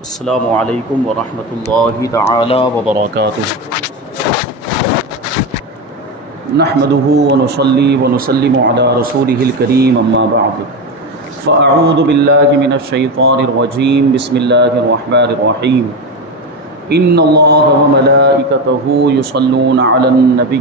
السلام علیکم ورحمۃ اللہ تعالی وبرکاتہ۔ نحمده ونصلي ونسلم على رسوله الكريم اما بعد فاعوذ باللہ من الشیطان الرجیم بسم اللہ الرحمن الرحیم ان اللہ وملائکته یصلون علی النبی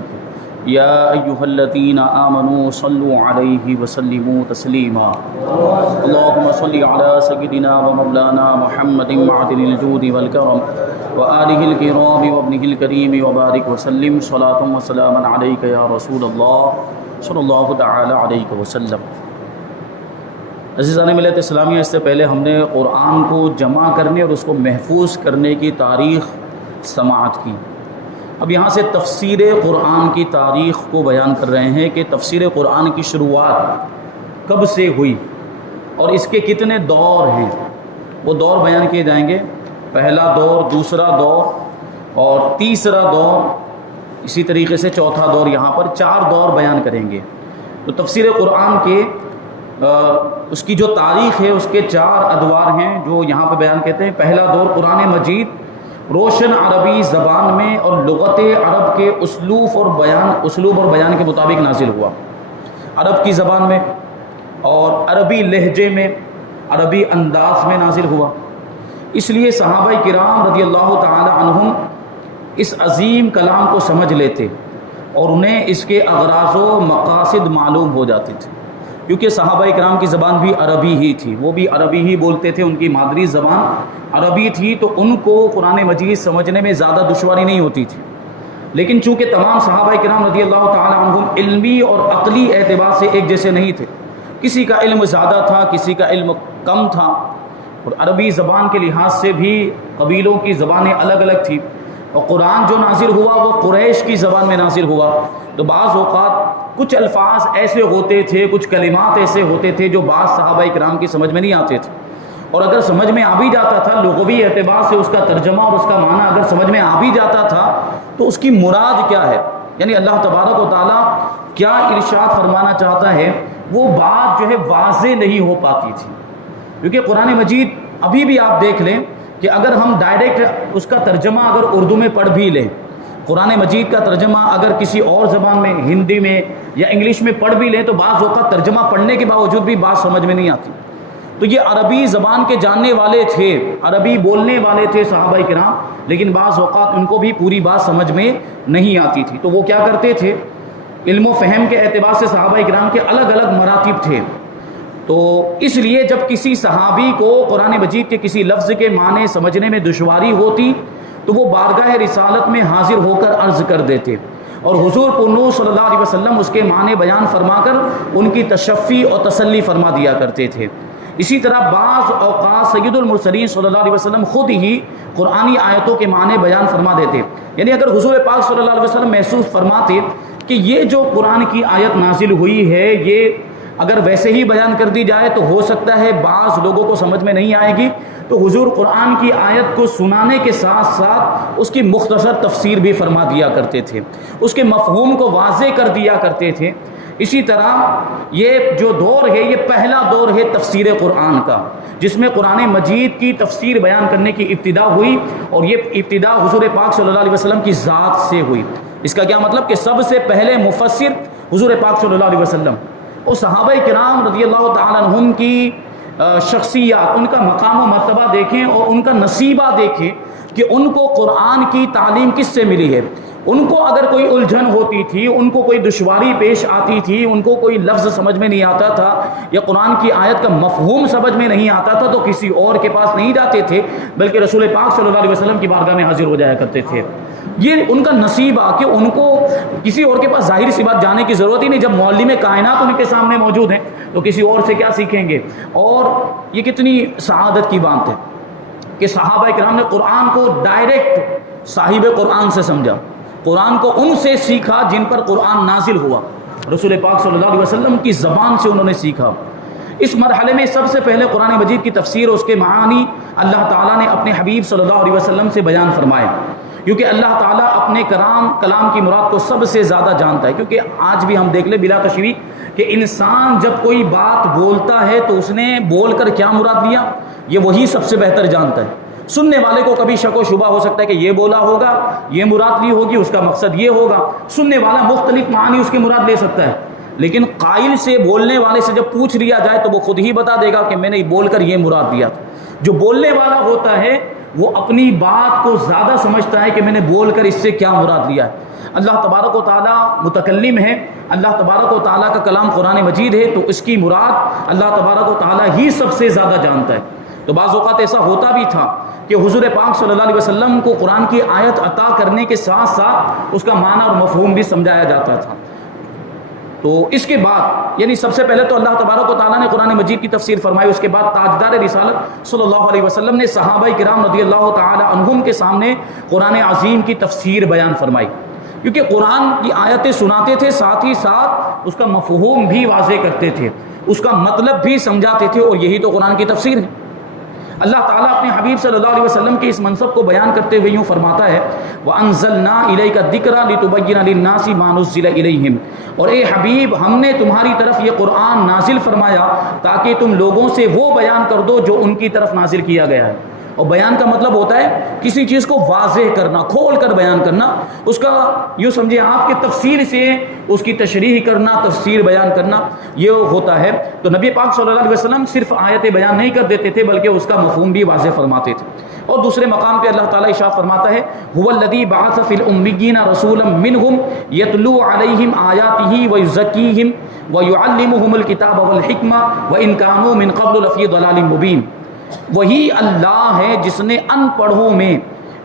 یا ایہا الذین آمنوا صلوا علیہ وسلموا تسلیما اللہم صل علی سیدنا ومولانا محمد معدن الجود والکرم وآلہ الکرام وابنہ الکریم وبارک وسلم صلاۃ وسلاما علیک یا رسول اللہ صلی اللہ تعالی علیہ وسلم۔ عزیزان ملت اسلامیہ، اس سے پہلے ہم نے قرآن کو جمع کرنے اور اس کو محفوظ کرنے کی تاریخ سماعت کی۔ اب یہاں سے تفسیر قرآن کی تاریخ کو بیان کر رہے ہیں کہ تفسیر قرآن کی شروعات کب سے ہوئی اور اس کے کتنے دور ہیں، وہ دور بیان کیے جائیں گے۔ پہلا دور، دوسرا دور اور تیسرا دور، اسی طریقے سے چوتھا دور، یہاں پر 4 دور بیان کریں گے۔ تو تفسیر قرآن کے اس کی جو تاریخ ہے اس کے 4 ادوار ہیں جو یہاں پہ بیان کہتے ہیں۔ پہلا دور، قرآن مجید روشن عربی زبان میں اور لغت عرب کے اسلوب اور بیان کے مطابق نازل ہوا، عرب کی زبان میں اور عربی لہجے میں، عربی انداز میں نازل ہوا۔ اس لیے صحابہ کرام رضی اللہ تعالی عنہم اس عظیم کلام کو سمجھ لیتے اور انہیں اس کے اغراض و مقاصد معلوم ہو جاتے تھے، کیونکہ صحابہ کرام کی زبان بھی عربی ہی تھی، وہ بھی عربی ہی بولتے تھے، ان کی مادری زبان عربی تھی، تو ان کو قرآن مجید سمجھنے میں زیادہ دشواری نہیں ہوتی تھی۔ لیکن چونکہ تمام صحابہ کرام رضی اللہ تعالی عنہم علمی اور عقلی اعتبار سے ایک جیسے نہیں تھے، کسی کا علم زیادہ تھا، کسی کا علم کم تھا، اور عربی زبان کے لحاظ سے بھی قبیلوں کی زبانیں الگ الگ تھیں، اور قرآن جو نازل ہوا وہ قریش کی زبان میں نازل ہوا، تو بعض اوقات کچھ الفاظ ایسے ہوتے تھے، کچھ کلمات ایسے ہوتے تھے جو بعض صحابہ کرام کی سمجھ میں نہیں آتے تھے، اور اگر سمجھ میں آ بھی جاتا تھا لغوی اعتبار سے اس کا ترجمہ اور اس کا معنی اگر سمجھ میں آ بھی جاتا تھا تو اس کی مراد کیا ہے، یعنی اللہ تبارک و تعالیٰ کیا ارشاد فرمانا چاہتا ہے، وہ بات جو ہے واضح نہیں ہو پاتی تھی۔ کیونکہ قرآن مجید ابھی بھی آپ دیکھ لیں کہ اگر ہم ڈائریکٹ اس کا ترجمہ اگر اردو میں پڑھ بھی لیں، قرآن مجید کا ترجمہ اگر کسی اور زبان میں، ہندی میں یا انگلش میں پڑھ بھی لیں تو بعض اوقات ترجمہ پڑھنے کے باوجود بھی بات سمجھ میں نہیں آتی۔ تو یہ عربی زبان کے جاننے والے تھے، عربی بولنے والے تھے صحابہ کرام، لیکن بعض اوقات ان کو بھی پوری بات سمجھ میں نہیں آتی تھی، تو وہ کیا کرتے تھے، علم و فہم کے اعتبار سے صحابہ کرام کے الگ الگ مراتب تھے۔ تو اس لیے جب کسی صحابی کو قرآن مجید کے کسی لفظ کے معنی سمجھنے میں دشواری ہوتی تو وہ بارگاہ رسالت میں حاضر ہو کر عرض کر دیتے، اور حضور پرنور صلی اللہ علیہ وسلم اس کے معنی بیان فرما کر ان کی تشفی اور تسلی فرما دیا کرتے تھے۔ اسی طرح بعض اوقات سید المرسلین صلی اللہ علیہ وسلم خود ہی قرآنی آیتوں کے معنی بیان فرما دیتے، یعنی اگر حضور پاک صلی اللہ علیہ وسلم محسوس فرماتے کہ یہ جو قرآن کی آیت نازل ہوئی ہے یہ اگر ویسے ہی بیان کر دی جائے تو ہو سکتا ہے بعض لوگوں کو سمجھ میں نہیں آئے گی، تو حضور قرآن کی آیت کو سنانے کے ساتھ ساتھ اس کی مختصر تفسیر بھی فرما دیا کرتے تھے، اس کے مفہوم کو واضح کر دیا کرتے تھے۔ اسی طرح یہ جو دور ہے یہ پہلا دور ہے تفسیر قرآن کا، جس میں قرآن مجید کی تفسیر بیان کرنے کی ابتدا ہوئی، اور یہ ابتدا حضور پاک صلی اللہ علیہ وسلم کی ذات سے ہوئی۔ اس کا کیا مطلب کہ سب سے پہلے مفسر حضور پاک صلی اللہ علیہ وسلم، اور صحابہ کرام رضی اللہ تعالیٰ عنہم کی شخصیات، ان کا مقام و مرتبہ دیکھیں اور ان کا نصیبہ دیکھیں کہ ان کو قرآن کی تعلیم کس سے ملی ہے۔ ان کو اگر کوئی الجھن ہوتی تھی، ان کو کوئی دشواری پیش آتی تھی، ان کو کوئی لفظ سمجھ میں نہیں آتا تھا یا قرآن کی آیت کا مفہوم سمجھ میں نہیں آتا تھا تو کسی اور کے پاس نہیں جاتے تھے بلکہ رسول پاک صلی اللہ علیہ وسلم کی بارگاہ میں حاضر ہو جایا کرتے تھے۔ یہ ان کا نصیب آ کہ ان کو کسی اور کے پاس ظاہر سی بات جانے کی ضرورت ہی نہیں، جب معلم کائنات ان کے سامنے موجود ہیں تو کسی اور سے کیا سیکھیں گے۔ اور یہ کتنی سعادت کی بات ہے کہ صحابہ کرام نے قرآن کو ڈائریکٹ صاحب قرآن سے سمجھا، قرآن کو ان سے سیکھا جن پر قرآن نازل ہوا، رسول پاک صلی اللہ علیہ وسلم کی زبان سے انہوں نے سیکھا۔ اس مرحلے میں سب سے پہلے قرآن مجید کی تفسیر اور اس کے معانی اللہ تعالیٰ نے اپنے حبیب صلی اللہ علیہ وسلم سے بیان فرمائے، کیونکہ اللہ تعالیٰ اپنے کلام کی مراد کو سب سے زیادہ جانتا ہے۔ کیونکہ آج بھی ہم دیکھ لیں بلا تشریح کہ انسان جب کوئی بات بولتا ہے تو اس نے بول کر کیا مراد لیا یہ وہی سب سے بہتر جانتا ہے۔ سننے والے کو کبھی شک و شبہ ہو سکتا ہے کہ یہ بولا ہوگا، یہ مراد لی ہوگی، اس کا مقصد یہ ہوگا، سننے والا مختلف معنی اس کی مراد لے سکتا ہے، لیکن قائل سے، بولنے والے سے جب پوچھ لیا جائے تو وہ خود ہی بتا دے گا کہ میں نے بول کر یہ مراد دیا تھا۔ جو بولنے والا ہوتا ہے وہ اپنی بات کو زیادہ سمجھتا ہے کہ میں نے بول کر اس سے کیا مراد لیا ہے۔ اللہ تبارک و تعالیٰ متکلم ہے، اللہ تبارک و تعالیٰ کا کلام قرآن مجید ہے، تو اس کی مراد اللہ تبارک و تعالیٰ ہی سب سے زیادہ جانتا ہے۔ تو بعض اوقات ایسا ہوتا بھی تھا کہ حضور پاک صلی اللہ علیہ وسلم کو قرآن کی آیت عطا کرنے کے ساتھ ساتھ اس کا معنی اور مفہوم بھی سمجھایا جاتا تھا۔ تو اس کے بعد یعنی سب سے پہلے تو اللہ تبارک و تعالیٰ نے قرآن مجید کی تفسیر فرمائی، اس کے بعد تاجدار رسالت صلی اللہ علیہ وسلم نے صحابہ کرام رضی اللہ تعالی عنہم کے سامنے قرآن عظیم کی تفسیر بیان فرمائی، کیونکہ قرآن کی آیتیں سناتے تھے، ساتھ ہی ساتھ اس کا مفہوم بھی واضح کرتے تھے، اس کا مطلب بھی سمجھاتے تھے، اور یہی تو قرآن کی تفسیر ہے۔ اللہ تعالیٰ اپنے حبیب صلی اللہ علیہ وسلم کے اس منصب کو بیان کرتے ہوئے یوں فرماتا ہے وَأَنزَلْنَا إِلَيْكَ الذِّكْرَ لِتُبَيِّنَ لِلنَّاسِ مَا نُزِّلَ إِلَيْهِمْ، اور اے حبیب ہم نے تمہاری طرف یہ قرآن نازل فرمایا تاکہ تم لوگوں سے وہ بیان کر دو جو ان کی طرف نازل کیا گیا ہے۔ اور بیان کا مطلب ہوتا ہے کسی چیز کو واضح کرنا، کھول کر بیان کرنا، اس کا یوں سمجھیں آپ کے تفسیر سے اس کی تشریح کرنا، تفسیر بیان کرنا، یہ ہوتا ہے۔ تو نبی پاک صلی اللہ علیہ وسلم صرف آیتیں بیان نہیں کر دیتے تھے بلکہ اس کا مفہوم بھی واضح فرماتے تھے۔ اور دوسرے مقام پہ اللہ تعالیٰ ارشاد فرماتا ہے هُوَ الَّذِي بَعَثَ فِي الْأُمِّيِّينَ رَسُولًا مِّنْهُمْ يَتْلُو عَلَيْهِمْ آيَاتِهِ وَيُزَكِّيهِمْ وَيُعَلِّمُهُمُ الْكِتَابَ وَالْحِكْمَةَ وَإِنْ كَانُوا مِنْ قَبْلُ لَفِي ضَلَالٍ مُبِينٍ۔ وہی اللہ ہے جس نے ان پڑھوں میں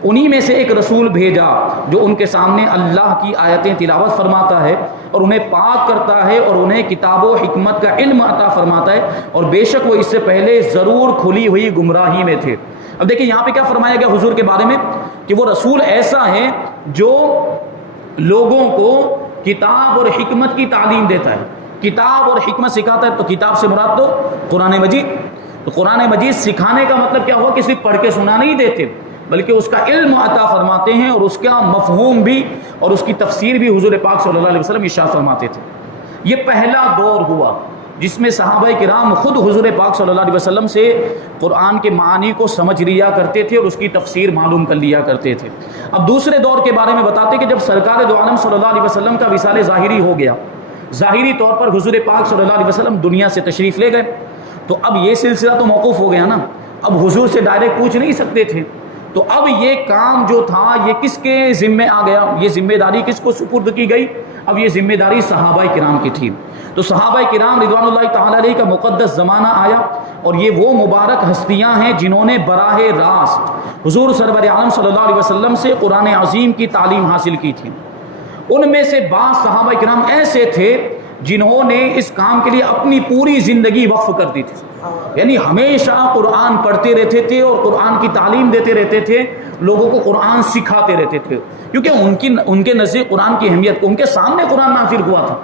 انہی میں سے ایک رسول بھیجا جو ان کے سامنے اللہ کی آیتیں تلاوت فرماتا ہے اور انہیں پاک کرتا ہے اور انہیں کتاب و حکمت کا علم عطا فرماتا ہے، اور بے شک وہ اس سے پہلے ضرور کھلی ہوئی گمراہی میں تھے۔ اب دیکھیں یہاں پہ کیا فرمایا گیا حضور کے بارے میں کہ وہ رسول ایسا ہے جو لوگوں کو کتاب اور حکمت کی تعلیم دیتا ہے، کتاب اور حکمت سکھاتا ہے۔ تو کتاب سے مراد تو قرآن مجید، تو قرآن مجید سکھانے کا مطلب کیا ہوا کہ صرف پڑھ کے سنا نہیں دیتے بلکہ اس کا علم عطا فرماتے ہیں، اور اس کا مفہوم بھی اور اس کی تفسیر بھی حضور پاک صلی اللہ علیہ وسلم ارشاد فرماتے تھے۔ یہ پہلا دور ہوا جس میں صحابہ کرام خود حضور پاک صلی اللہ علیہ وسلم سے قرآن کے معانی کو سمجھ لیا کرتے تھے اور اس کی تفسیر معلوم کر لیا کرتے تھے۔ اب دوسرے دور کے بارے میں بتاتے کہ جب سرکار دو عالم صلی اللہ علیہ وسلم کا وصال ظاہری ہو گیا، ظاہری طور پر حضور پاک صلی اللہ علیہ وسلم دنیا سے تشریف لے گئے، تو اب یہ سلسلہ تو موقوف ہو گیا نا، اب حضور سے ڈائریکٹ پوچھ نہیں سکتے تھے، تو اب یہ کام جو تھا یہ کس کے ذمے آ گیا، یہ ذمہ داری کس کو سپرد کی گئی؟ اب یہ ذمہ داری صحابہ کرام کی تھی۔ تو صحابہ کرام رضوان اللہ تعالیٰ علیہ کا مقدس زمانہ آیا، اور یہ وہ مبارک ہستیاں ہیں جنہوں نے براہ راست حضور سرور عالم صلی اللہ علیہ وسلم سے قرآن عظیم کی تعلیم حاصل کی تھی۔ ان میں سے بعض صحابہ کرام ایسے تھے جنہوں نے اس کام کے لیے اپنی پوری زندگی وقف کر دی تھی، یعنی ہمیشہ قرآن پڑھتے رہتے تھے اور قرآن کی تعلیم دیتے رہتے تھے، لوگوں کو قرآن سکھاتے رہتے تھے، کیونکہ ان کے نزدیک قرآن کی اہمیت، ان کے سامنے قرآن نازل ہوا تھا،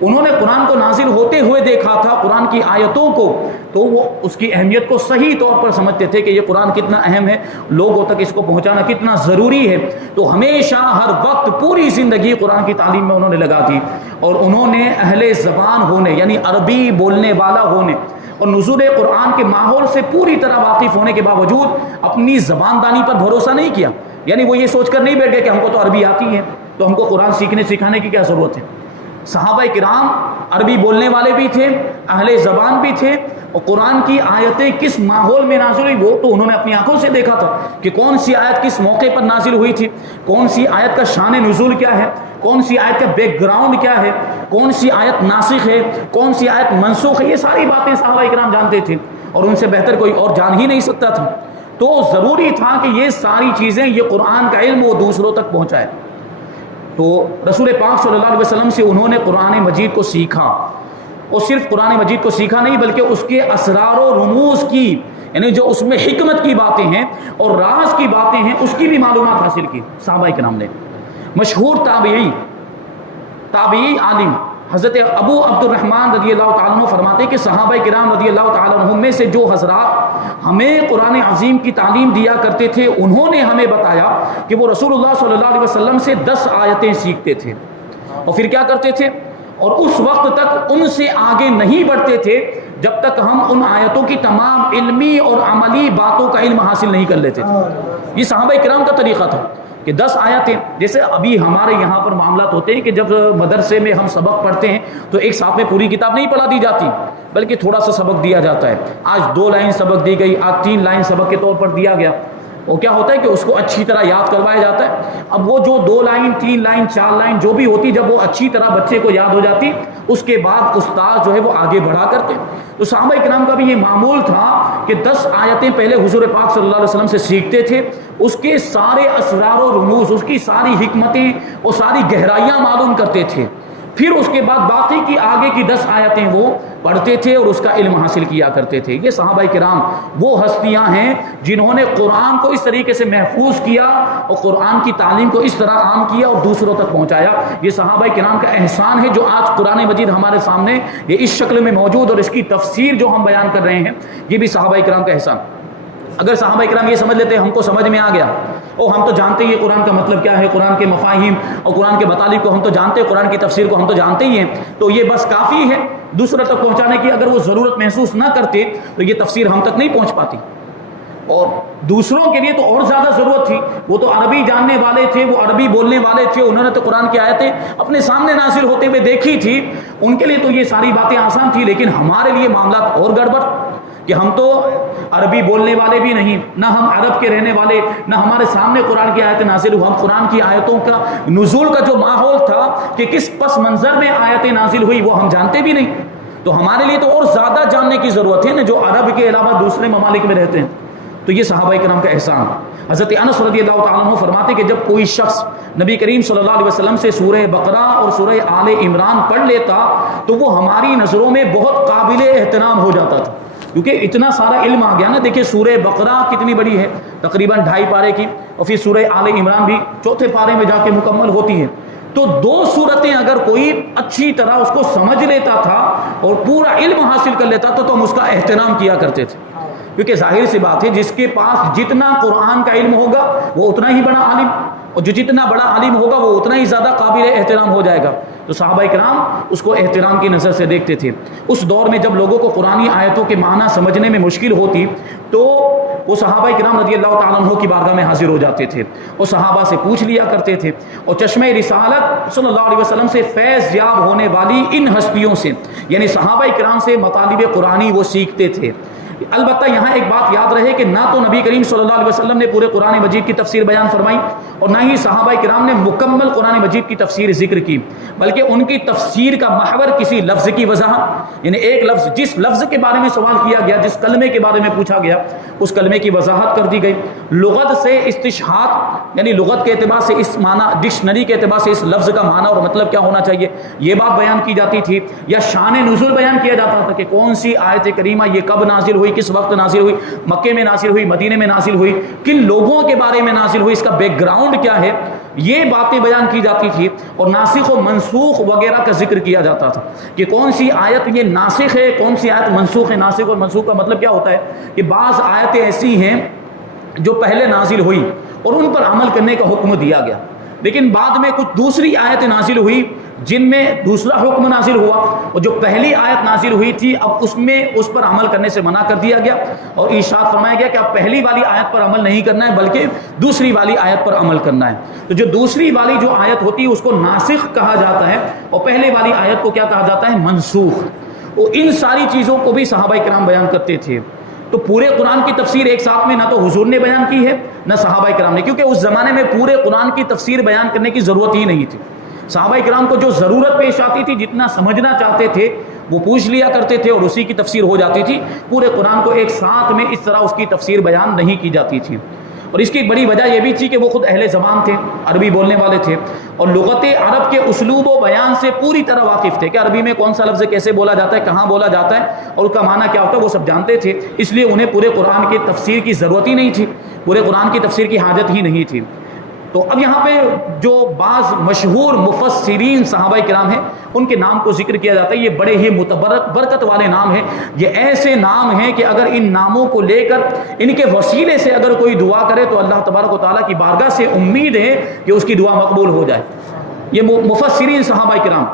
انہوں نے قرآن کو نازل ہوتے ہوئے دیکھا تھا، قرآن کی آیتوں کو، تو وہ اس کی اہمیت کو صحیح طور پر سمجھتے تھے کہ یہ قرآن کتنا اہم ہے، لوگوں تک اس کو پہنچانا کتنا ضروری ہے۔ تو ہمیشہ ہر وقت پوری زندگی قرآن کی تعلیم میں انہوں نے لگا دی، اور انہوں نے اہل زبان ہونے یعنی عربی بولنے والا ہونے اور نزول قرآن کے ماحول سے پوری طرح واقف ہونے کے باوجود اپنی زبان دانی پر بھروسہ نہیں کیا، یعنی وہ یہ سوچ کر نہیں بیٹھ گئے کہ ہم کو تو عربی آتی ہے تو ہم کو قرآن سیکھنے سکھانے کی کیا ضرورت ہے۔ صحابہ کرام عربی بولنے والے بھی تھے، اہل زبان بھی تھے، اور قرآن کی آیتیں کس ماحول میں نازل ہوئی وہ تو انہوں نے اپنی آنکھوں سے دیکھا تھا کہ کون سی آیت کس موقع پر نازل ہوئی تھی، کون سی آیت کا شان نزول کیا ہے، کون سی آیت کا بیک گراؤنڈ کیا ہے، کون سی آیت ناسخ ہے، کون سی آیت منسوخ ہے، یہ ساری باتیں صحابہ کرام جانتے تھے، اور ان سے بہتر کوئی اور جان ہی نہیں سکتا تھا۔ تو ضروری تھا کہ یہ ساری چیزیں، یہ قرآن کا علم وہ دوسروں تک پہنچائے۔ تو رسول پاک صلی اللہ علیہ وسلم سے انہوں نے قرآن مجید کو سیکھا، اور صرف قرآن مجید کو سیکھا نہیں بلکہ اس کے اسرار و رموز کی، یعنی جو اس میں حکمت کی باتیں ہیں اور راز کی باتیں ہیں اس کی بھی معلومات حاصل کی صحابہ کرام نے۔ مشہور تابعی عالم حضرت ابو عبد الرحمن رضی اللہ تعالیٰ عنہ فرماتے کہ صحابہ کرام رضی اللہ تعالیٰ عنہ میں سے جو حضرات ہمیں قرآن عظیم کی تعلیم دیا کرتے تھے، انہوں نے ہمیں بتایا کہ وہ رسول اللہ صلی اللہ علیہ وسلم سے 10 آیتیں سیکھتے تھے، اور پھر کیا کرتے تھے، اور اس وقت تک ان سے آگے نہیں بڑھتے تھے جب تک ہم ان آیتوں کی تمام علمی اور عملی باتوں کا علم حاصل نہیں کر لیتے تھے۔ یہ صحابہ کرام کا طریقہ تھا کہ 10 آیتیں، جیسے ابھی ہمارے یہاں پر معاملات ہوتے ہیں کہ جب مدرسے میں ہم سبق پڑھتے ہیں تو ایک ساتھ میں پوری کتاب نہیں پڑھا دی جاتی، بلکہ تھوڑا سا سبق دیا جاتا ہے۔ آج 2 لائن سبق دی گئی، آج 3 لائن سبق کے طور پر دیا گیا، وہ کیا ہوتا ہے کہ اس کو اچھی طرح یاد کروایا جاتا ہے۔ اب وہ جو 2 لائن 3 لائن 4 لائن جو بھی ہوتی، جب وہ اچھی طرح بچے کو یاد ہو جاتی، اس کے بعد استاد جو ہے وہ آگے بڑھا کرتے۔ تو صحابہ کرام کا بھی یہ معمول تھا کہ 10 آیتیں پہلے حضور پاک صلی اللہ علیہ وسلم سے سیکھتے تھے، اس کے سارے اسرار و رموز، اس کی ساری حکمتیں اور ساری گہرائیاں معلوم کرتے تھے، پھر اس کے بعد باقی کی آگے کی 10 آیتیں وہ پڑھتے تھے اور اس کا علم حاصل کیا کرتے تھے۔ یہ صحابہ کرام وہ ہستیاں ہیں جنہوں نے قرآن کو اس طریقے سے محفوظ کیا اور قرآن کی تعلیم کو اس طرح عام کیا اور دوسروں تک پہنچایا۔ یہ صحابہ کرام کا احسان ہے جو آج قرآن مجید ہمارے سامنے یہ اس شکل میں موجود اور اس کی تفسیر جو ہم بیان کر رہے ہیں، یہ بھی صحابہ کرام کا احسان۔ اگر صحابہ کرام یہ سمجھ لیتے ہم کو سمجھ میں آ گیا، اور ہم تو جانتے ہی قرآن کا مطلب کیا ہے، قرآن کے مفاہیم اور قرآن کے مطالب کو ہم تو جانتے ہیں، قرآن کی تفسیر کو ہم تو جانتے ہی ہیں، تو یہ بس کافی ہے دوسروں تک پہنچانے کی۔ اگر وہ ضرورت محسوس نہ کرتے تو یہ تفسیر ہم تک نہیں پہنچ پاتی، اور دوسروں کے لیے تو اور زیادہ ضرورت تھی۔ وہ تو عربی جاننے والے تھے، وہ عربی بولنے والے تھے، انہوں نے تو قرآن کی آیتیں اپنے سامنے نازل ہوتے ہوئے دیکھی تھی، ان کے لیے تو یہ ساری باتیں آسان تھی۔ لیکن ہمارے لیے معاملات اور گڑبڑ کہ ہم تو عربی بولنے والے بھی نہیں، نہ ہم عرب کے رہنے والے، نہ ہمارے سامنے قرآن کی آیتیں نازل ہوئی۔ ہم قرآن کی آیتوں کا نزول کا جو ماحول تھا کہ کس پس منظر میں آیتیں نازل ہوئی وہ ہم جانتے بھی نہیں، تو ہمارے لیے تو اور زیادہ جاننے کی ضرورت ہے نا جو عرب کے علاوہ دوسرے ممالک میں رہتے ہیں۔ تو یہ صحابہ کرام کا احسان۔ حضرت انس رضی اللہ تعالیٰ عنہ فرماتے کہ جب کوئی شخص نبی کریم صلی اللہ علیہ وسلم سے سورہ بقرہ اور سورہ آل عمران پڑھ لیتا تو وہ ہماری نظروں میں بہت قابل احترام ہو جاتا تھا، کیونکہ اتنا سارا علم آ گیا نا۔ دیکھیں سورہ بقرہ کتنی بڑی ہے، تقریباً 2.5 پارے کی، اور پھر سورہ آل عمران بھی 4تھے پارے میں جا کے مکمل ہوتی ہے۔ تو 2 سورتیں اگر کوئی اچھی طرح اس کو سمجھ لیتا تھا اور پورا علم حاصل کر لیتا تھا تو ہم اس کا احترام کیا کرتے تھے، کیونکہ ظاہر سی بات ہے جس کے پاس جتنا قرآن کا علم ہوگا وہ اتنا ہی بڑا عالم، اور جو جتنا بڑا عالم ہوگا وہ اتنا ہی زیادہ قابل احترام ہو جائے گا۔ تو صحابہ کرام اس کو احترام کی نظر سے دیکھتے تھے۔ اس دور میں جب لوگوں کو قرآنی آیتوں کے معنی سمجھنے میں مشکل ہوتی تو وہ صحابہ کرام رضی اللہ تعالیٰ عنہ کی بارگاہ میں حاضر ہو جاتے تھے اور صحابہ سے پوچھ لیا کرتے تھے، اور چشمہ رسالت صلی اللہ علیہ وسلم سے فیض یاب ہونے والی ان ہستیوں سے یعنی صحابہ کرام سے مطالب قرآنی وہ سیکھتے تھے۔ البتہ یہاں ایک بات یاد رہے کہ نہ تو نبی کریم صلی اللہ علیہ وسلم نے پورے قرآن مجید کی تفسیر بیان فرمائی اور نہ ہی صحابہ کرام نے مکمل قرآن مجید کی تفسیر ذکر کی، بلکہ ان کی تفسیر کا محور کسی لفظ کی وضاحت، یعنی ایک لفظ، جس لفظ کے بارے میں سوال کیا گیا، جس کلمے کے بارے میں پوچھا گیا، اس کلمے کی وضاحت کر دی گئی۔ لغت سے استشہاد یعنی لغت کے اعتبار سے اس معنی، ڈکشنری کے اعتبار سے اس لفظ کا معنی اور مطلب کیا ہونا چاہیے یہ بات بیان کی جاتی تھی، یا شان نزول بیان کیا جاتا تھا کہ کون سی آیت کریمہ یہ کب نازل ہوئی، کس وقت نازل ہوئی، مکے میں نازل ہوئی، مدینے میں نازل ہوئی، کن لوگوں کے بارے میں نازل ہوئی، اس کا بیک گراؤنڈ کیا ہے، یہ باتیں بیان کی جاتی تھی۔ اور ناسخ و منسوخ وغیرہ کا ذکر کیا جاتا تھا کہ کون سی آیت یہ ناسخ ہے، کون سی آیت منسوخ ہے۔ ناسخ اور منسوخ کا مطلب کیا ہوتا ہے کہ بعض آیتیں ایسی ہیں جو پہلے نازل ہوئی اور ان پر عمل کرنے کا حکم دیا گیا، لیکن بعد میں کچھ دوسری آیتیں نازل ہوئی جن میں دوسرا حکم نازل ہوا، اور جو پہلی آیت نازل ہوئی تھی اب اس میں اس پر عمل کرنے سے منع کر دیا گیا اور ارشاد فرمایا گیا کہ اب پہلی والی آیت پر عمل نہیں کرنا ہے بلکہ دوسری والی آیت پر عمل کرنا ہے۔ تو جو دوسری والی جو آیت ہوتی ہے اس کو ناسخ کہا جاتا ہے اور پہلے والی آیت کو کیا کہا جاتا ہے، منسوخ۔ اور ان ساری چیزوں کو بھی صحابہ کرام بیان کرتے تھے۔ تو پورے قرآن کی تفسیر ایک ساتھ میں نہ تو حضور نے بیان کی ہے نہ صحابہ کرام نے، کیونکہ اس زمانے میں پورے قرآن کی تفسیر بیان کرنے کی ضرورت ہی نہیں تھی۔ صحابہ کرام کو جو ضرورت پیش آتی تھی، جتنا سمجھنا چاہتے تھے وہ پوچھ لیا کرتے تھے اور اسی کی تفسیر ہو جاتی تھی۔ پورے قرآن کو ایک ساتھ میں اس طرح اس کی تفسیر بیان نہیں کی جاتی تھی، اور اس کی بڑی وجہ یہ بھی تھی کہ وہ خود اہل زبان تھے، عربی بولنے والے تھے اور لغت عرب کے اسلوب و بیان سے پوری طرح واقف تھے کہ عربی میں کون سا لفظ کیسے بولا جاتا ہے، کہاں بولا جاتا ہے اور اس کا معنی کیا ہوتا ہے، وہ سب جانتے تھے۔ اس لیے انہیں پورے قرآن کی تفسیر کی ضرورت ہی نہیں تھی، پورے قرآن کی تفسیر کی حاجت ہی نہیں تھی۔ تو اب یہاں پہ جو بعض مشہور مفسرین صحابہ کرام ہیں ان کے نام کو ذکر کیا جاتا ہے۔ یہ بڑے ہی برکت والے نام ہیں، یہ ایسے نام ہیں کہ اگر ان ناموں کو لے کر ان کے وسیلے سے اگر کوئی دعا کرے تو اللہ تبارک و تعالیٰ کی بارگاہ سے امید ہے کہ اس کی دعا مقبول ہو جائے۔ یہ مفسرین صحابہ کرام،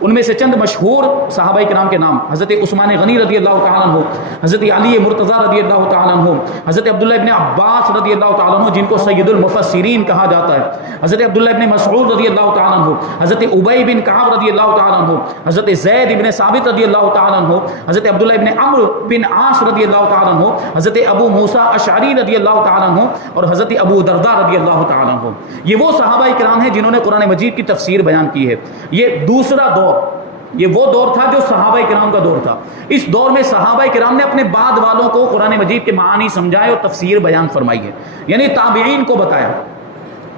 ان میں سے چند مشہور صحابہ کرام کے نام: حضرت عثمان غنی رضی اللہ تعالیٰ عنہ، حضرت علی مرتضیٰ رضی اللہ تعالیٰ عنہ، حضرت عبداللہ ابن عباس رضی اللہ تعالیٰ عنہ جن کو سید المفسرین کہا جاتا ہے، حضرت عبداللہ ابن مسعود رضی اللہ تعالیٰ عنہ، حضرت ابی بن کعب رضی اللہ تعالیٰ عنہ، حضرت زید ابن ثابت رضی اللہ تعالیٰ عنہ، حضرت عبداللہ ابن عمرو بن عاص رضی اللہ تعالیٰ عنہ، حضرت ابو موسیٰ اشعری رضی اللہ تعالیٰ عنہ اور حضرت ابو درداء رضی اللہ تعالیٰ عنہ۔ یہ وہ صحابہ کرام ہیں جنہوں نے قرآن مجید کی تفسیر بیان کی ہے۔ یہ دوسرا دور، یہ وہ دور تھا جو صحابہ کرام کا دور تھا۔ اس دور میں صحابہ کرام نے اپنے بعد والوں کو قرآن مجید کے معانی سمجھائے اور تفسیر بیان فرمائی ہے، یعنی تابعین کو بتایا۔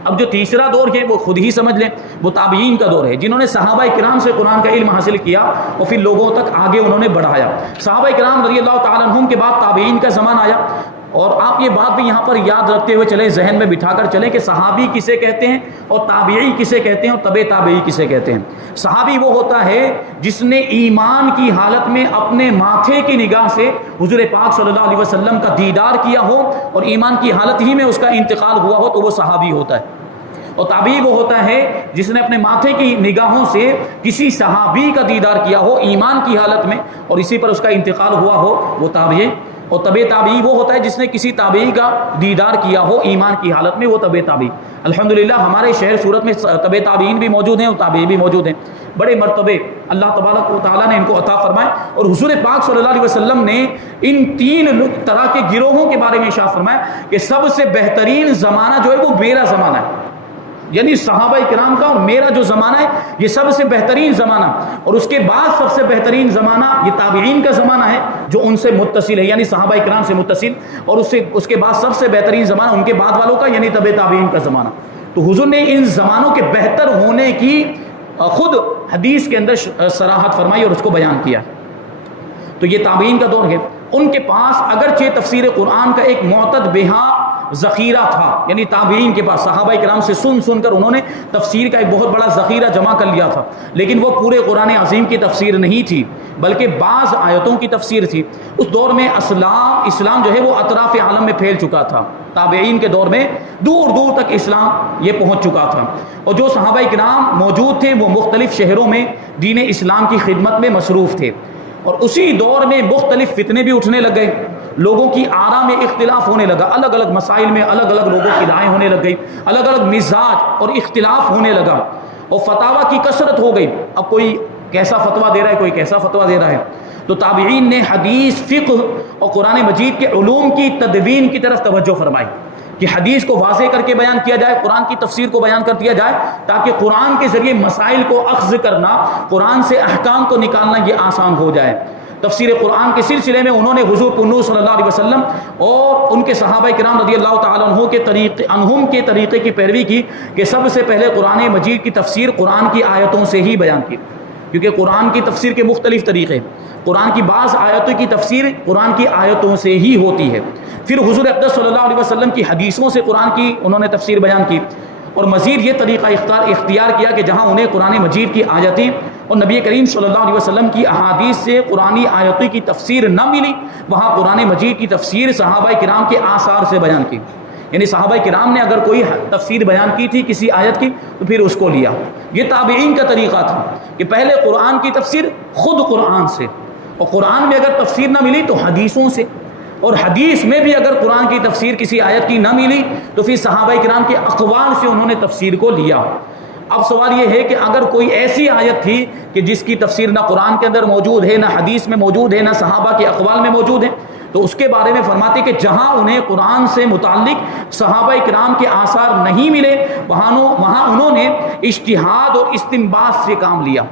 اب جو تیسرا دور ہے وہ خود ہی سمجھ لیں، وہ تابعین کا دور ہے، جنہوں نے صحابہ کرام سے قرآن کا علم حاصل کیا اور پھر لوگوں تک آگے انہوں نے بڑھایا۔ صحابہ کرام رضی اللہ تعالیٰ عنہم کے بعد تابعین کا زمانہ آیا، اور آپ یہ بات بھی یہاں پر یاد رکھتے ہوئے چلیں، ذہن میں بٹھا کر چلیں کہ صحابی کسے کہتے ہیں اور تابعی کسے کہتے ہیں اور تبع تابعی کسے کہتے ہیں۔ صحابی وہ ہوتا ہے جس نے ایمان کی حالت میں اپنے ماتھے کی نگاہ سے حضور پاک صلی اللہ علیہ وسلم کا دیدار کیا ہو اور ایمان کی حالت ہی میں اس کا انتقال ہوا ہو تو وہ صحابی ہوتا ہے۔ اور تابعی وہ ہوتا ہے جس نے اپنے ماتھے کی نگاہوں سے کسی صحابی کا دیدار کیا ہو ایمان کی حالت میں اور اسی پر اس کا انتقال ہوا ہو، وہ تابعی۔ اور تبع تابعی وہ ہوتا ہے جس نے کسی تابعی کا دیدار کیا ہو ایمان کی حالت میں، وہ تبع تابعی۔ الحمدللہ ہمارے شہر سورت میں تبع تابعین بھی موجود ہیں اور تابعی بھی موجود ہیں۔ بڑے مرتبے اللہ تبارک و تعالیٰ نے ان کو عطا فرمائے، اور حضور پاک صلی اللہ علیہ وسلم نے ان تین طرح کے گروہوں کے بارے میں ارشاد فرمایا کہ سب سے بہترین زمانہ جو ہے وہ میرا زمانہ ہے، یعنی صحابہ کرام کا اور میرا جو زمانہ ہے یہ سب سے بہترین زمانہ، اور اس کے بعد سب سے بہترین زمانہ یہ تابعین کا زمانہ ہے جو ان سے متصل ہے، یعنی صحابہ کرام سے متصل، اور اس کے بعد سب سے بہترین زمانہ ان کے بعد والوں کا یعنی تبع تابعین کا زمانہ۔ تو حضور نے ان زمانوں کے بہتر ہونے کی خود حدیث کے اندر صراحت فرمائی اور اس کو بیان کیا۔ تو یہ تابعین کا دور ہے۔ ان کے پاس اگرچہ تفسیر قرآن کا ایک معتد بہا ذخیرہ تھا، یعنی تابعین کے پاس صحابہ کرام سے سن کر انہوں نے تفسیر کا ایک بہت بڑا ذخیرہ جمع کر لیا تھا، لیکن وہ پورے قرآن عظیم کی تفسیر نہیں تھی بلکہ بعض آیتوں کی تفسیر تھی۔ اس دور میں اسلام جو ہے وہ اطراف عالم میں پھیل چکا تھا، تابعین کے دور میں دور دور تک اسلام یہ پہنچ چکا تھا، اور جو صحابہ کرام موجود تھے وہ مختلف شہروں میں دین اسلام کی خدمت میں مصروف تھے، اور اسی دور میں مختلف فتنے بھی اٹھنے لگ گئے، لوگوں کی آراء میں اختلاف ہونے لگا، الگ الگ مسائل میں الگ الگ لوگوں کی رائے ہونے لگ گئی، الگ الگ مزاج اور اختلاف ہونے لگا، اور فتاوی کی کثرت ہو گئی۔ اب کوئی کیسا فتویٰ دے رہا ہے، کوئی کیسا فتویٰ دے رہا ہے۔ تو تابعین نے حدیث، فقہ اور قرآن مجید کے علوم کی تدوین کی طرف توجہ فرمائی کہ حدیث کو واضح کر کے بیان کیا جائے، قرآن کی تفسیر کو بیان کر دیا جائے، تاکہ قرآن کے ذریعے مسائل کو اخذ کرنا، قرآن سے احکام کو نکالنا یہ آسان ہو جائے۔ تفسیر قرآن کے سلسلے میں انہوں نے حضور پنو صلی اللہ علیہ وسلم اور ان کے صحابہ کرام رضی اللہ تعالیٰ عنہم کے طریقے کی پیروی کی کہ سب سے پہلے قرآن مجید کی تفسیر قرآن کی آیتوں سے ہی بیان کی، کیونکہ قرآن کی تفسیر کے مختلف طریقے، قرآن کی بعض آیتوں کی تفسیر قرآن کی آیتوں سے ہی ہوتی ہے۔ پھر حضور اقدس صلی اللہ علیہ وسلم کی حدیثوں سے قرآن کی انہوں نے تفسیر بیان کی، اور مزید یہ طریقہ اختیار کیا کہ جہاں انہیں قرآن مجید کی آیتیں اور نبی کریم صلی اللہ علیہ وسلم کی احادیث سے قرآنی آیتوں کی تفسیر نہ ملی، وہاں قرآن مجید کی تفسیر صحابہ کرام کے آثار سے بیان کی، یعنی صحابہ کرام نے اگر کوئی تفسیر بیان کی تھی کسی آیت کی تو پھر اس کو لیا۔ یہ تابعین کا طریقہ تھا کہ پہلے قرآن کی تفسیر خود قرآن سے، اور قرآن میں اگر تفسیر نہ ملی تو حدیثوں سے، اور حدیث میں بھی اگر قرآن کی تفسیر کسی آیت کی نہ ملی تو پھر صحابہ کرام کے اقوال سے انہوں نے تفسیر کو لیا۔ اب سوال یہ ہے کہ اگر کوئی ایسی آیت تھی کہ جس کی تفسیر نہ قرآن کے اندر موجود ہے، نہ حدیث میں موجود ہے، نہ صحابہ کے اقوال میں موجود ہے، تو اس کے بارے میں فرماتے کہ جہاں انہیں قرآن سے متعلق صحابہ کرام کے آثار نہیں ملے وہاں انہوں نے اجتہاد اور استنباط سے کام لیا۔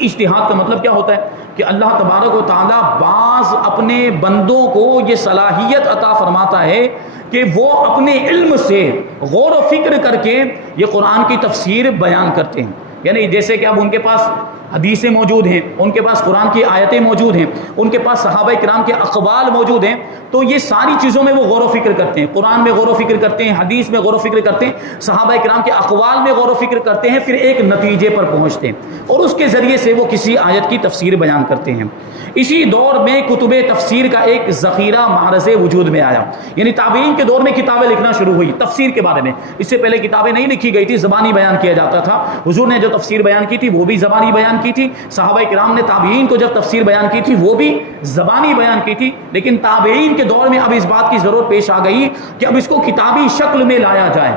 اجتہاد کا مطلب کیا ہوتا ہے کہ اللہ تبارک و تعالیٰ بعض اپنے بندوں کو یہ صلاحیت عطا فرماتا ہے کہ وہ اپنے علم سے غور و فکر کر کے یہ قرآن کی تفسیر بیان کرتے ہیں، یعنی جیسے کہ اب ان کے پاس حدیثیں موجود ہیں، ان کے پاس قرآن کی آیتیں موجود ہیں، ان کے پاس صحابہ کرام کے اقوال موجود ہیں، تو یہ ساری چیزوں میں وہ غور و فکر کرتے ہیں، قرآن میں غور و فکر کرتے ہیں، حدیث میں غور و فکر کرتے ہیں، صحابہ کرام کے اقوال میں غور و فکر کرتے ہیں، پھر ایک نتیجے پر پہنچتے ہیں اور اس کے ذریعے سے وہ کسی آیت کی تفسیر بیان کرتے ہیں۔ اسی دور میں کتب تفسیر کا ایک ذخیرہ معرض وجود میں آیا، یعنی تابعین کے دور میں کتابیں لکھنا شروع ہوئی تفسیر کے بارے میں۔ اس سے پہلے کتابیں نہیں لکھی گئی تھی، زبانی بیان کیا جاتا تھا، حضور نے جو تفسیر بیان کی تھی وہ بھی زبانی بیان بیان کی تھی، صحابہ کرام نے تابعین کو جب تفسیر بیان کی تھی وہ بھی زبانی بیان کی تھی، لیکن تابعین کے دور میں اب اس بات کی ضرورت پیش آ گئی کہ اب اس کو کتابی شکل میں لایا جائے،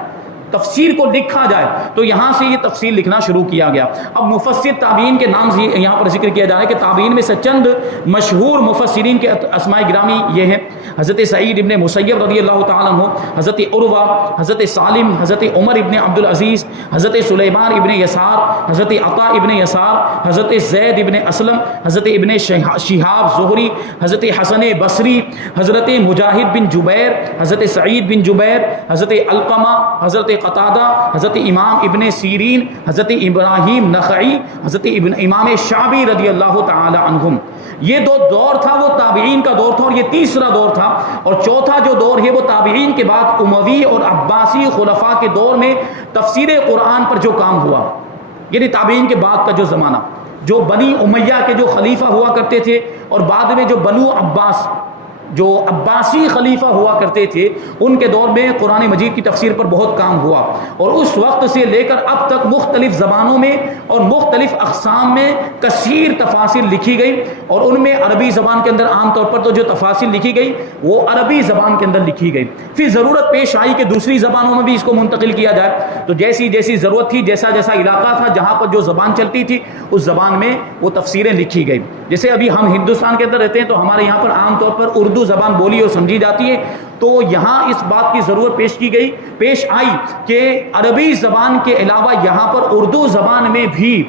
تفسیر کو لکھا جائے، تو یہاں سے یہ تفسیر لکھنا شروع کیا گیا۔ اب مفسر تابعین کے نام یہاں پر ذکر کیا جا رہا ہے کہ تابعین میں سے چند مشہور مفسرین کے اسماء گرامی یہ ہیں: حضرت سعید ابن مسیب رضی اللہ تعالیٰ عنہ، حضرت عروہ، حضرت سالم، حضرت عمر ابن عبد العزیز، حضرت سلیمان ابن یسار، حضرت عطا ابن یسار، حضرت زید ابن اسلم، حضرت ابن شہاب زہری، حضرت حسن بصری، حضرت مجاہد بن جبیر، حضرت سعید بن جبیر، حضرت علقمہ، حضرت قتادہ، حضرت امام ابن سیرین، حضرت ابراہیم نخعی، حضرت امام شعبی رضی اللہ تعالی عنہم۔ یہ دو دور تھا وہ تابعین کا دور تھا، اور یہ تیسرا دور تھا، اور چوتھا جو دور ہے وہ تابعین کے بعد اموی اور عباسی خلفاء کے دور میں تفسیر قرآن پر جو کام ہوا، یعنی تابعین کے بعد کا جو زمانہ، جو بنی امیہ کے جو خلیفہ ہوا کرتے تھے اور بعد میں جو بنو عباس جو عباسی خلیفہ ہوا کرتے تھے، ان کے دور میں قرآن مجید کی تفسیر پر بہت کام ہوا، اور اس وقت سے لے کر اب تک مختلف زبانوں میں اور مختلف اقسام میں کثیر تفاسیر لکھی گئی، اور ان میں عربی زبان کے اندر عام طور پر تو جو تفاسیر لکھی گئی وہ عربی زبان کے اندر لکھی گئی، پھر ضرورت پیش آئی کہ دوسری زبانوں میں بھی اس کو منتقل کیا جائے، تو جیسی جیسی ضرورت تھی، جیسا جیسا علاقہ تھا جہاں پر جو زبان چلتی تھی اس زبان میں وہ تفسیریں لکھی گئی۔ جیسے ابھی ہم ہندوستان کے اندر رہتے ہیں تو ہمارے یہاں پر عام طور پر اردو زبان بولی اور سمجھی جاتی ہے، تو یہاں اس بات کی ضرورت پیش آئی کہ عربی زبان کے علاوہ یہاں پر اردو زبان میں بھی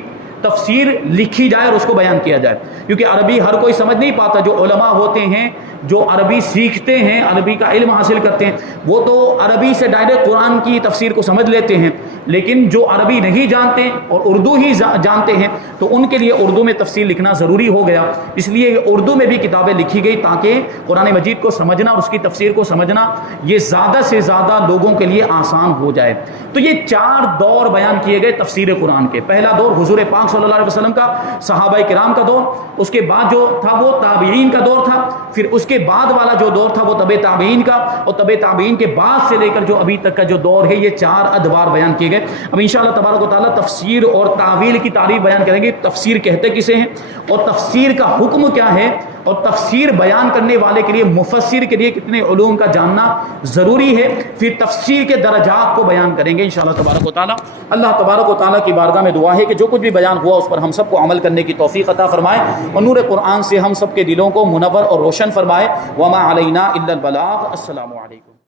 تفسیر لکھی جائے اور اس کو بیان کیا جائے، کیونکہ عربی ہر کوئی سمجھ نہیں پاتا۔ جو علماء ہوتے ہیں، جو عربی سیکھتے ہیں، عربی کا علم حاصل کرتے ہیں، وہ تو عربی سے ڈائریکٹ قرآن کی تفسیر کو سمجھ لیتے ہیں، لیکن جو عربی نہیں جانتے اور اردو ہی جانتے ہیں تو ان کے لیے اردو میں تفسیر لکھنا ضروری ہو گیا، اس لیے اردو میں بھی کتابیں لکھی گئی تاکہ قرآن مجید کو سمجھنا اور اس کی تفسیر کو سمجھنا یہ زیادہ سے زیادہ لوگوں کے لیے آسان ہو جائے۔ تو یہ 4 دور بیان کیے گئے تفسیر قرآن کے۔ پہلا دور حضور پاک صلی اللہ علیہ وسلم کا، صحابہ کرام کا دور، اس کے بعد جو تھا وہ تابعین کا دور تھا، پھر اس کے بعد والا جو دور تھا وہ تبع تابعین کا، اور تبع تابعین کے بعد سے لے کر جو ابھی تک کا جو دور ہے یہ 4 ادوار بیان کیے گئے۔ اب انشاءاللہ تبارک و تعالیٰ تفسیر اور تعویل کی تعریف بیان کریں گے، تفسیر کہتے کسے ہیں اور تفسیر کا حکم کیا ہے، اور تفسیر بیان کرنے والے کے لیے، مفسر کے لیے کتنے علوم کا جاننا ضروری ہے، پھر تفسیر کے درجات کو بیان کریں گے انشاءاللہ تبارک و تعالیٰ۔ اللہ تبارک و تعالیٰ کی بارگاہ میں دعا ہے کہ جو کچھ بھی بیان ہوا اس پر ہم سب کو عمل کرنے کی توفیق عطا فرمائے، اور نور قرآن سے ہم سب کے دلوں کو منور اور روشن فرمائے۔ وما علینا الا البلاغ۔ السلام علیکم۔